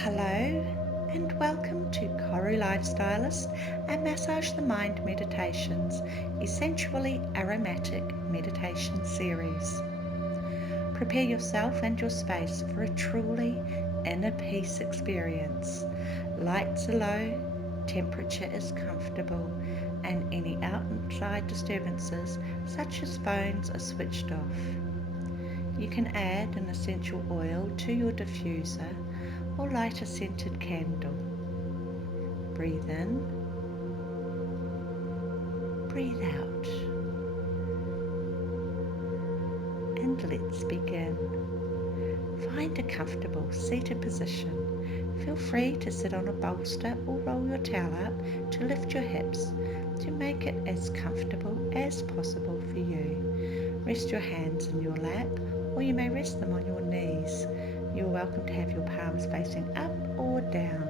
Hello and welcome to KORU Lifestylist and Massage the Mind Meditations, Essentially Aromatic Meditation series. Prepare yourself and your space for a truly inner peace experience. Lights are low, temperature is comfortable, and any outside disturbances such as phones are switched off. You can add an essential oil to your diffuser or light a scented candle. Breathe in, breathe out, and let's begin. Find a comfortable seated position. Feel free to sit on a bolster or roll your towel up to lift your hips to make it as comfortable as possible for you. Rest your hands in your lap, or you may rest them on your knees. You're welcome to have your palms facing up or down,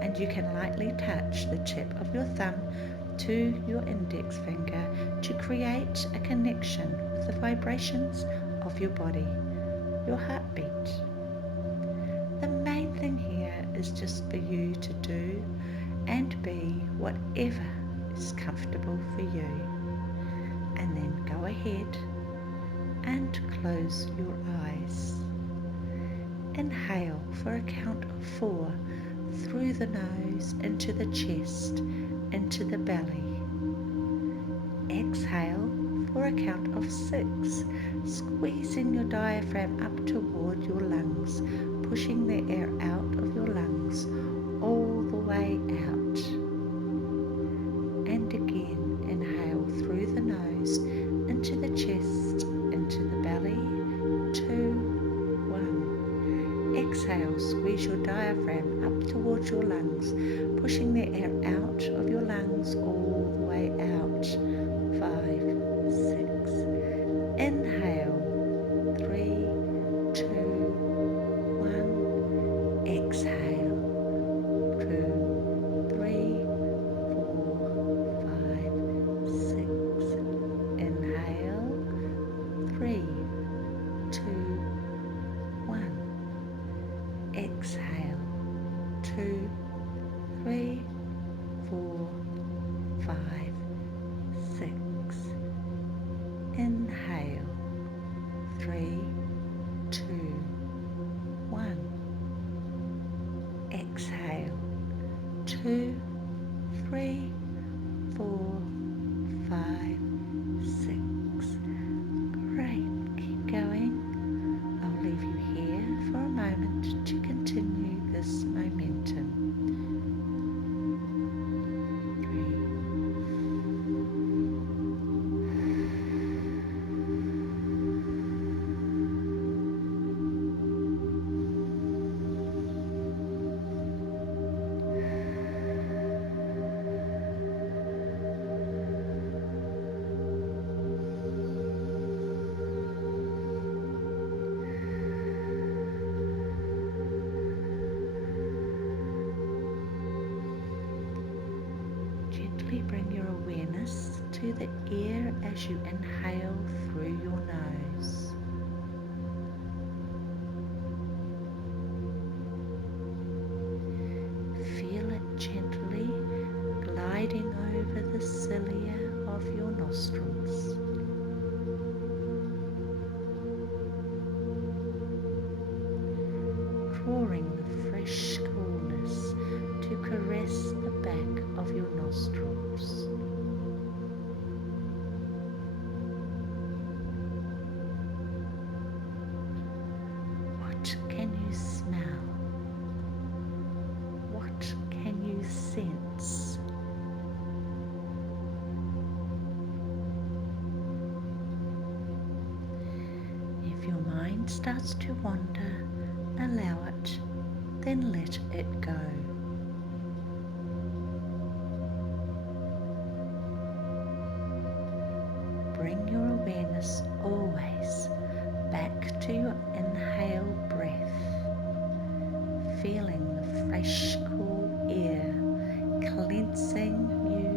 and you can lightly touch the tip of your thumb to your index finger to create a connection with the vibrations of your body, your heartbeat. The main thing here is just for you to do and be whatever is comfortable for you. And then go ahead and close your eyes. Inhale for a count of 4 through the nose, into the chest, into the belly. Exhale for a count of 6, squeezing your diaphragm up toward your lungs, pushing the air out of your lungs all the way out. And again, inhale through the nose, into the chest, into the belly. 2, 1. Exhale, squeeze your diaphragm up towards your lungs, pushing the air out of your lungs all the way out. 5, 6. Inhale. 3, 2, 1. Exhale. 2, 3, 4, 5, 6. Inhale. 3, 2, 1. Exhale. 2, 3, 4, 5, 6. Inhale. 3, 2, 1. Exhale. 2, 3, 4, 5, 6. Great. Keep going. I'll leave you here for a moment to continue this momentum. 3. Gently bring your awareness to the air as you inhale through your nose. Feel it gently gliding over the cilia of your nostrils. Drawing the fresh coolness to caress the back of your nostrils. What can you smell? What can you sense? If your mind starts to wander, allow it, then let it go. Bring your awareness always back to your inhale breath, feeling the fresh, cool air cleansing you,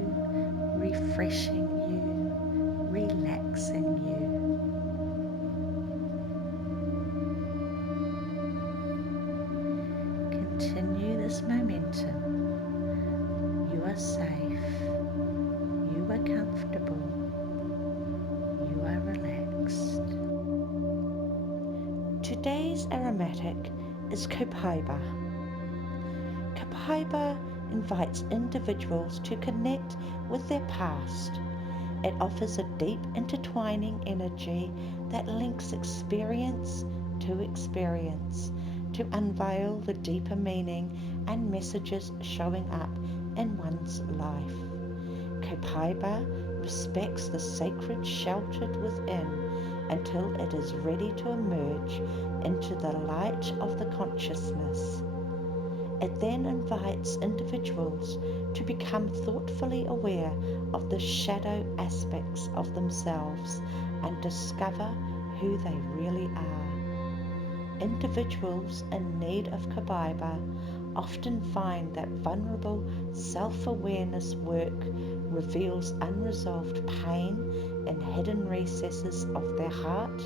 refreshing you, relaxing you. Continue this momentum. You are safe, you are comfortable, you are relaxed. Today's aromatic is COPAIBA. COPAIBA invites individuals to connect with their past. It offers a deep intertwining energy that links experience, to unveil the deeper meaning and messages showing up in one's life. COPAIBA respects the sacred sheltered within until it is ready to emerge into the light of the consciousness. It then invites individuals to become thoughtfully aware of the shadow aspects of themselves and discover who they really are. Individuals in need of COPAIBA often find that vulnerable self-awareness work reveals unresolved pain in hidden recesses of their heart,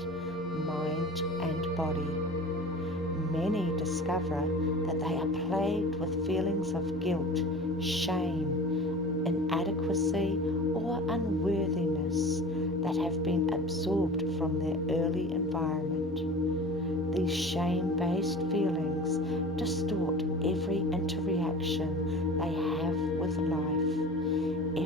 mind and body. Many discover that they are plagued with feelings of guilt, shame, inadequacy, or unworthiness that have been absorbed from their early environment. These shame-based feelings distort every interaction they have with life.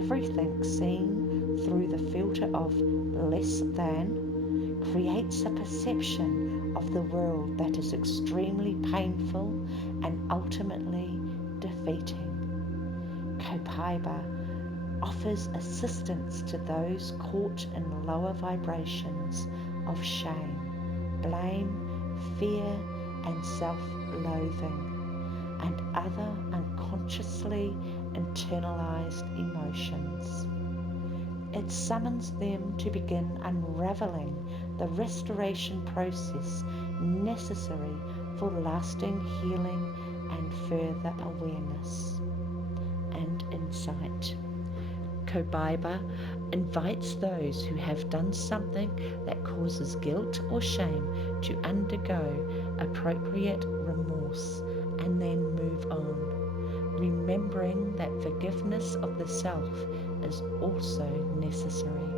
Everything seen through the filter of less than creates a perception of the world that is extremely painful and ultimately defeating. COPAIBA offers assistance to those caught in lower vibrations of shame, blame, fear, and self-loathing, and other unconsciously internalized emotions. It summons them to begin unraveling the restoration process necessary for lasting healing and further awareness and insight. COPAIBA invites those who have done something that causes guilt or shame to undergo appropriate remorse and then move on, remembering that forgiveness of the self is also necessary.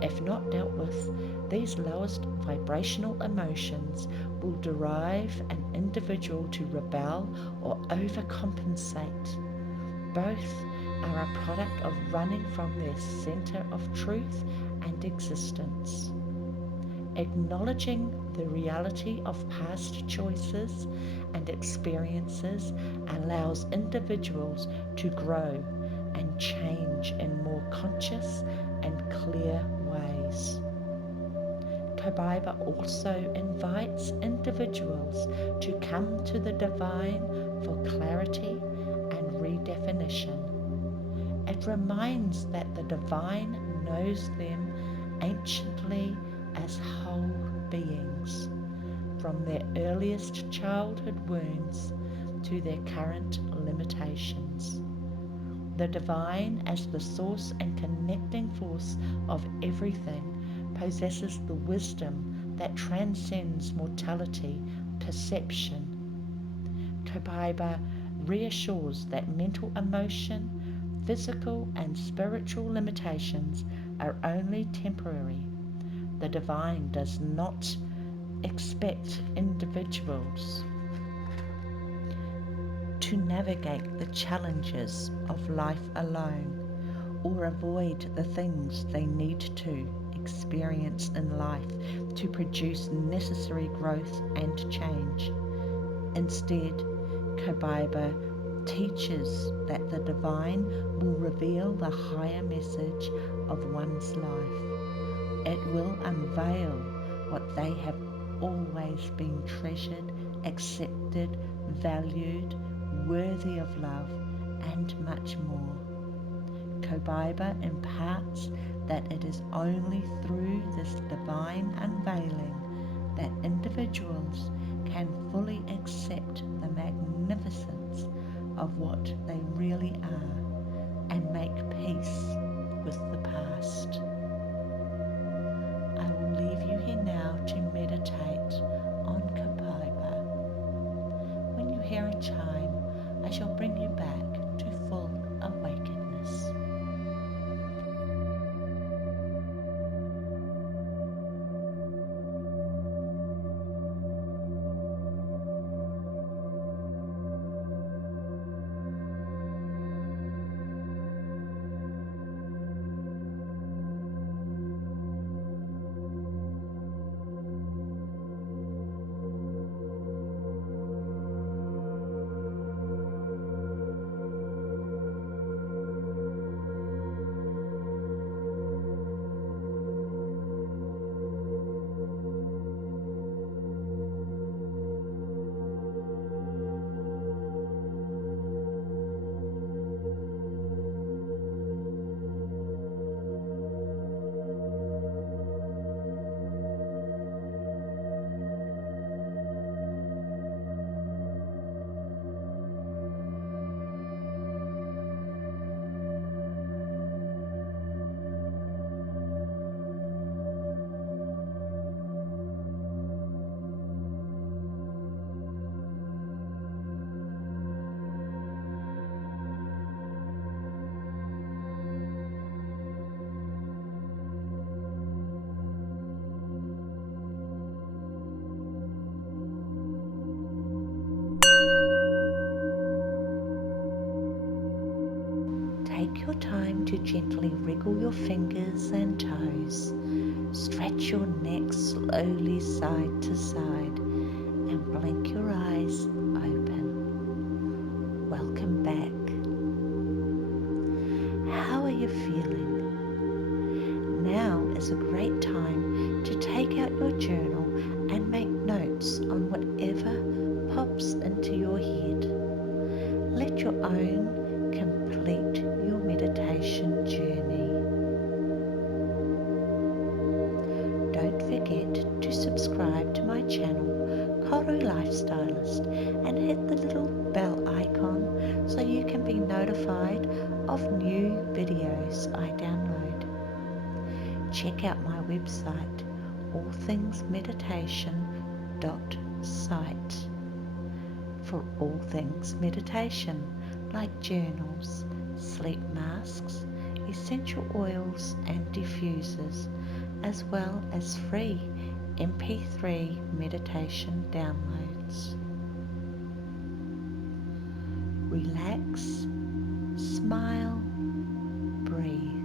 If not dealt with, these lowest vibrational emotions will drive an individual to rebel or overcompensate. Both are a product of running from their center of truth and existence. Acknowledging the reality of past choices and experiences allows individuals to grow and change in more conscious and clear ways. COPAIBA also invites individuals to come to the divine for clarity and redefinition. It reminds that the divine knows them anciently as whole beings, from their earliest childhood wounds to their current limitations. The divine, as the source and connecting force of everything, possesses the wisdom that transcends mortality, perception. COPAIBA reassures that mental, emotion, physical and spiritual limitations are only temporary. The divine does not expect individuals to navigate the challenges of life alone or avoid the things they need to experience in life to produce necessary growth and change. Instead, COPAIBA teaches that the divine will reveal the higher message of one's life. It will unveil what they have always been treasured, accepted, valued, worthy of love, and much more. COPAIBA imparts that it is only through this divine unveiling that individuals can fully accept the magnificence of what they really are and make peace with the past. I will leave you here now to meditate on COPAIBA. When you hear a chime, going to gently wriggle your fingers and toes. Stretch your neck slowly side to side and blink your eyes open. Welcome back. How are you feeling? Now is a great time to take out your journal and make notes on whatever pops into your head. Let your own complete your meditation journey. Don't forget to subscribe to my channel, KORU Lifestylist, and hit the little bell icon so you can be notified of new videos I download. Check out my website, allthingsmeditation.site, for all things meditation, like journals, sleep masks, essential oils and diffusers, as well as free MP3 meditation downloads. Relax, smile, breathe.